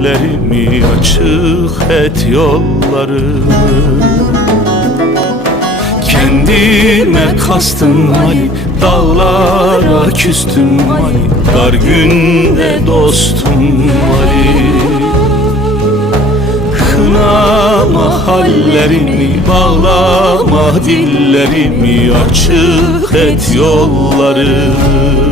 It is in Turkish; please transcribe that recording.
dillerimi açık et yollarımı Kendime kastım Ali Dağlara küstüm Ali Dar günde dostum Ali. Kınama hallerimi Bağlama dillerimi Açık et yollarımı